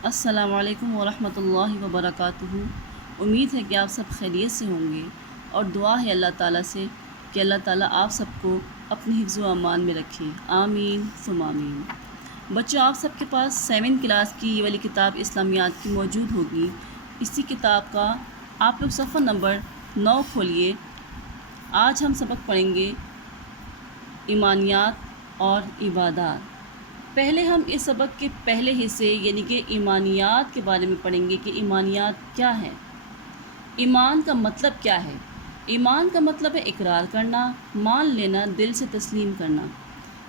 السلام علیکم ورحمۃ اللہ وبرکاتہ۔ امید ہے کہ آپ سب خیریت سے ہوں گے، اور دعا ہے اللہ تعالیٰ سے کہ اللہ تعالیٰ آپ سب کو اپنی حفظ و امان میں رکھے، آمین ثم آمین۔ بچوں، آپ سب کے پاس 7 کلاس کی یہ والی کتاب اسلامیات کی موجود ہوگی۔ اسی کتاب کا آپ لوگ صفحہ نمبر 9 کھولیے۔ آج ہم سبق پڑھیں گے ایمانیات اور عبادات۔ پہلے ہم اس سبق کے پہلے حصے یعنی کہ ایمانیات کے بارے میں پڑھیں گے کہ ایمانیات کیا ہے، ایمان کا مطلب کیا ہے۔ ایمان کا مطلب ہے اقرار کرنا، مان لینا، دل سے تسلیم کرنا۔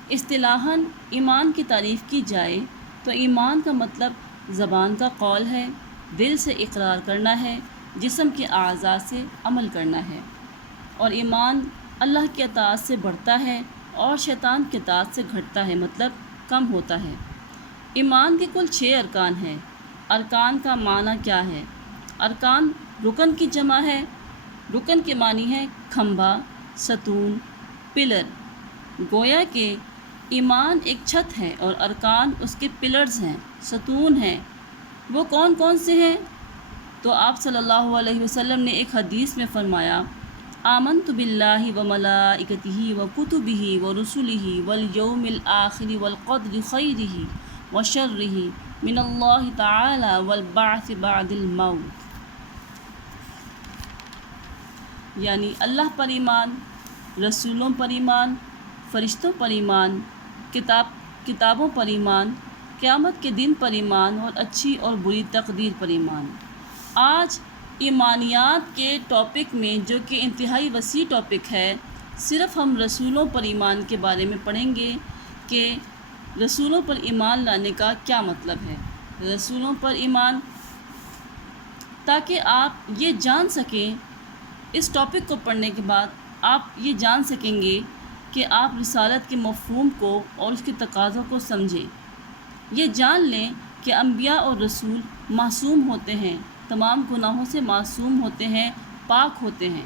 اصطلاحاً ایمان کی تعریف کی جائے تو ایمان کا مطلب زبان کا قول ہے، دل سے اقرار کرنا ہے، جسم کے اعضاء سے عمل کرنا ہے، اور ایمان اللہ کی اطاعت سے بڑھتا ہے اور شیطان کی اطاعت سے گھٹتا ہے، مطلب کم ہوتا ہے۔ ایمان کے کل 6 ارکان ہیں۔ ارکان کا معنی کیا ہے؟ ارکان رکن کی جمع ہے۔ رکن کے معنی ہے کھمبا، ستون، پلر۔ گویا کہ ایمان ایک چھت ہے اور ارکان اس کے پلرز ہیں، ستون ہیں۔ وہ کون کون سے ہیں؟ تو آپ صلی اللہ علیہ وسلم نے ایک حدیث میں فرمایا، آمنت باللہ وملائکتہ وکتبہ ورسلہ والیوم الآخر والقدر خیرہ وشرہ من اللہ تعالی والبعث بعد الموت۔ یعنی اللہ پر ایمان، رسولوں پر ایمان، فرشتوں پر ایمان، کتابوں پر ایمان، قیامت کے دن پر ایمان، اور اچھی اور بری تقدیر پر ایمان۔ آج ایمانیات کے ٹاپک میں، جو کہ انتہائی وسیع ٹاپک ہے، صرف ہم رسولوں پر ایمان کے بارے میں پڑھیں گے کہ رسولوں پر ایمان لانے کا کیا مطلب ہے۔ رسولوں پر ایمان، تاکہ آپ یہ جان سکیں، اس ٹاپک کو پڑھنے کے بعد آپ یہ جان سکیں گے کہ آپ رسالت کے مفہوم کو اور اس کے تقاضوں کو سمجھیں۔ یہ جان لیں کہ انبیاء اور رسول معصوم ہوتے ہیں، تمام گناہوں سے معصوم ہوتے ہیں، پاک ہوتے ہیں۔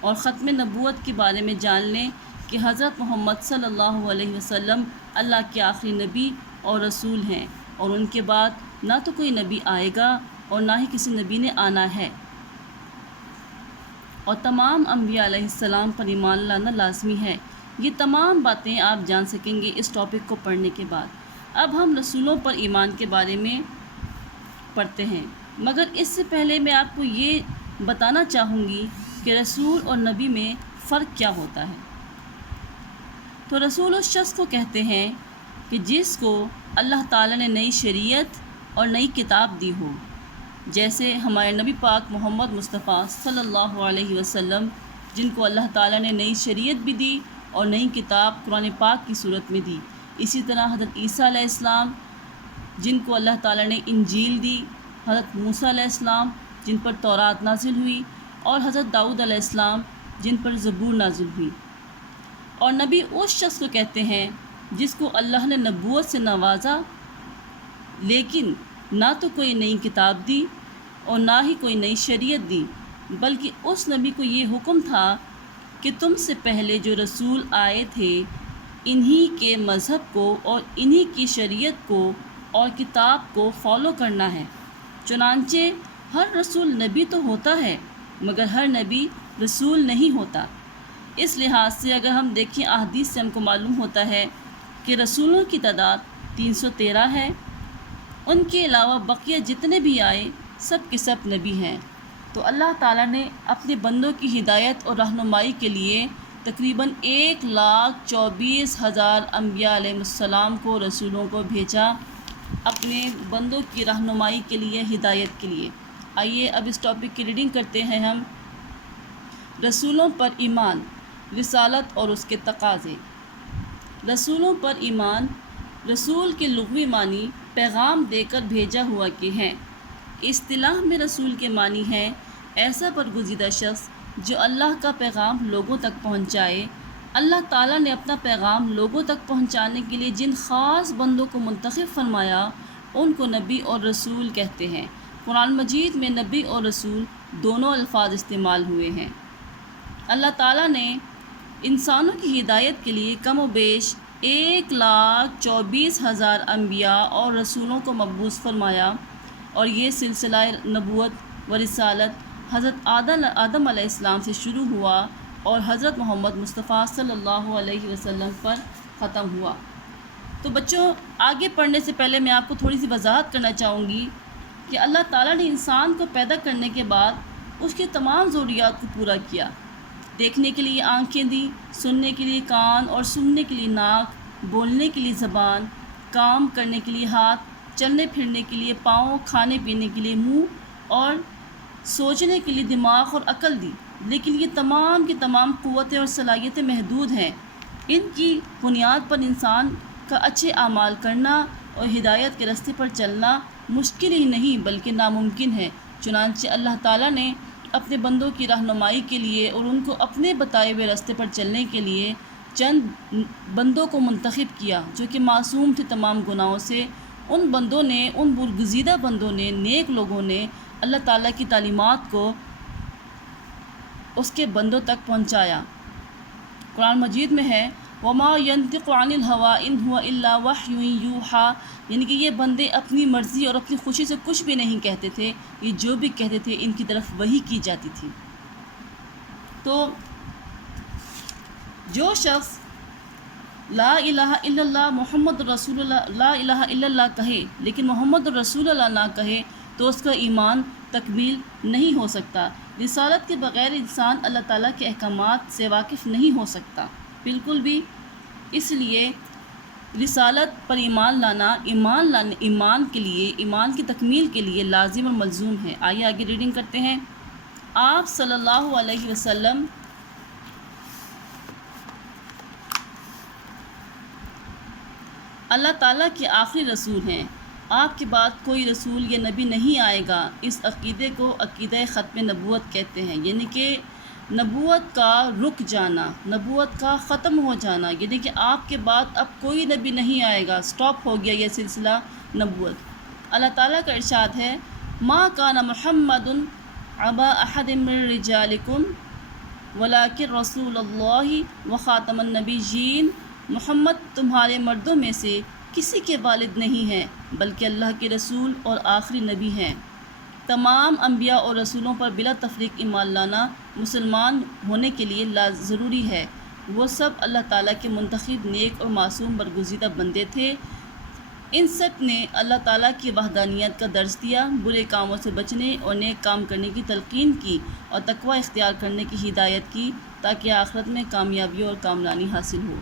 اور ختم نبوت کے بارے میں جان لیں کہ حضرت محمد صلی اللہ علیہ وسلم اللہ کے آخری نبی اور رسول ہیں، اور ان کے بعد نہ تو کوئی نبی آئے گا اور نہ ہی کسی نبی نے آنا ہے۔ اور تمام انبیاء علیہ السلام پر ایمان لانا لازمی ہے۔ یہ تمام باتیں آپ جان سکیں گے اس ٹاپک کو پڑھنے کے بعد۔ اب ہم رسولوں پر ایمان کے بارے میں پڑھتے ہیں، مگر اس سے پہلے میں آپ کو یہ بتانا چاہوں گی کہ رسول اور نبی میں فرق کیا ہوتا ہے۔ تو رسول اس شخص کو کہتے ہیں کہ جس کو اللہ تعالیٰ نے نئی شریعت اور نئی کتاب دی ہو، جیسے ہمارے نبی پاک محمد مصطفیٰ صلی اللہ علیہ وسلم، جن کو اللہ تعالیٰ نے نئی شریعت بھی دی اور نئی کتاب قرآن پاک کی صورت میں دی۔ اسی طرح حضرت عیسیٰ علیہ السلام، جن کو اللہ تعالیٰ نے انجیل دی، حضرت موسیٰ علیہ السلام، جن پر تورات نازل ہوئی، اور حضرت داؤد علیہ السلام، جن پر زبور نازل ہوئی۔ اور نبی اس شخص کو کہتے ہیں جس کو اللہ نے نبوت سے نوازا، لیکن نہ تو کوئی نئی کتاب دی اور نہ ہی کوئی نئی شریعت دی، بلکہ اس نبی کو یہ حکم تھا کہ تم سے پہلے جو رسول آئے تھے، انہی کے مذہب کو اور انہی کی شریعت کو اور کتاب کو فالو کرنا ہے۔ چنانچہ ہر رسول نبی تو ہوتا ہے، مگر ہر نبی رسول نہیں ہوتا۔ اس لحاظ سے اگر ہم دیکھیں، احادیث سے ہم کو معلوم ہوتا ہے کہ رسولوں کی تعداد 313 ہے۔ ان کے علاوہ بقیہ جتنے بھی آئے، سب کے سب نبی ہیں۔ تو اللہ تعالیٰ نے اپنے بندوں کی ہدایت اور رہنمائی کے لیے تقریباً 1,24,000 انبیاء علیہ السلام کو، رسولوں کو بھیجا اپنے بندوں کی رہنمائی کے لیے، ہدایت کے لیے۔ آئیے اب اس ٹاپک کی ریڈنگ کرتے ہیں ہم۔ رسولوں پر ایمان، رسالت اور اس کے تقاضے۔ رسولوں پر ایمان، رسول کے لغوی معنی پیغام دے کر بھیجا ہوا کے ہیں۔ اصطلاح میں رسول کے معنی ہے ایسا برگزیدہ شخص جو اللہ کا پیغام لوگوں تک پہنچائے۔ اللہ تعالیٰ نے اپنا پیغام لوگوں تک پہنچانے کے لیے جن خاص بندوں کو منتخب فرمایا، ان کو نبی اور رسول کہتے ہیں۔ قرآن مجید میں نبی اور رسول دونوں الفاظ استعمال ہوئے ہیں۔ اللہ تعالیٰ نے انسانوں کی ہدایت کے لیے کم و بیش 1,24,000 انبیاء اور رسولوں کو مبعوث فرمایا، اور یہ سلسلہ نبوت و رسالت حضرت آدم علیہ السلام سے شروع ہوا اور حضرت محمد مصطفیٰ صلی اللہ علیہ وسلم پر ختم ہوا۔ تو بچوں، آگے پڑھنے سے پہلے میں آپ کو تھوڑی سی وضاحت کرنا چاہوں گی کہ اللہ تعالیٰ نے انسان کو پیدا کرنے کے بعد اس کی تمام ضروریات کو پورا کیا۔ دیکھنے کے لیے آنکھیں دی، سننے کے لیے کان اور سونگھنے کے لیے ناک، بولنے کے لیے زبان، کام کرنے کے لیے ہاتھ، چلنے پھرنے کے لیے پاؤں، کھانے پینے کے لیے منہ اور سوچنے کے لیے دماغ اور عقل دی۔ لیکن یہ تمام کی تمام قوتیں اور صلاحیتیں محدود ہیں۔ ان کی بنیاد پر انسان کا اچھے اعمال کرنا اور ہدایت کے راستے پر چلنا مشکل ہی نہیں بلکہ ناممکن ہے۔ چنانچہ اللہ تعالیٰ نے اپنے بندوں کی رہنمائی کے لیے اور ان کو اپنے بتائے ہوئے راستے پر چلنے کے لیے چند بندوں کو منتخب کیا جو کہ معصوم تھے تمام گناہوں سے۔ ان بندوں نے، ان برگزیدہ بندوں نے، نیک لوگوں نے اللہ تعالیٰ کی تعلیمات کو اس کے بندوں تک پہنچایا۔ قرآن مجید میں ہے وَمَا يَنطِقُ عَنِ الْهَوَىٰ إِنْ هُوَ إِلَّا وَحْيٌ يُوحَىٰ، یعنی کہ یہ بندے اپنی مرضی اور اپنی خوشی سے کچھ بھی نہیں کہتے تھے، یہ جو بھی کہتے تھے ان کی طرف وحی کی جاتی تھی۔ تو جو شخص لا الہ الا اللہ محمد رسول اللہ، لا الہ الا اللہ کہے لیکن محمد رسول اللہ نہ کہے تو اس کا ایمان تکمیل نہیں ہو سکتا۔ رسالت کے بغیر انسان اللہ تعالیٰ کے احکامات سے واقف نہیں ہو سکتا بالکل بھی۔ اس لیے رسالت پر ایمان لانا ایمان کے لیے، ایمان کی تکمیل کے لیے لازم اور ملزوم ہے۔ آئیے آگے ریڈنگ کرتے ہیں۔ آپ صلی اللہ علیہ وسلم اللہ تعالیٰ کے آخری رسول ہیں۔ آپ کے بعد کوئی رسول یا نبی نہیں آئے گا۔ اس عقیدے کو عقیدہ ختم نبوت کہتے ہیں، یعنی کہ نبوت کا رک جانا، نبوت کا ختم ہو جانا، یعنی کہ آپ کے بعد اب کوئی نبی نہیں آئے گا، سٹاپ ہو گیا یہ سلسلہ نبوت۔ اللہ تعالیٰ کا ارشاد ہے ما کان محمد ابا احد من رجالکم ولکن رسول اللہ وخاتم النبیین، محمد تمہارے مردوں میں سے کسی کے والد نہیں ہیں بلکہ اللہ کے رسول اور آخری نبی ہیں۔ تمام انبیاء اور رسولوں پر بلا تفریق ایمان لانا مسلمان ہونے کے لیے ضروری ہے۔ وہ سب اللہ تعالیٰ کے منتخب نیک اور معصوم برگزیدہ بندے تھے۔ ان سب نے اللہ تعالیٰ کی وحدانیت کا درس دیا، برے کاموں سے بچنے اور نیک کام کرنے کی تلقین کی اور تقوی اختیار کرنے کی ہدایت کی تاکہ آخرت میں کامیابی اور کامرانی حاصل ہو۔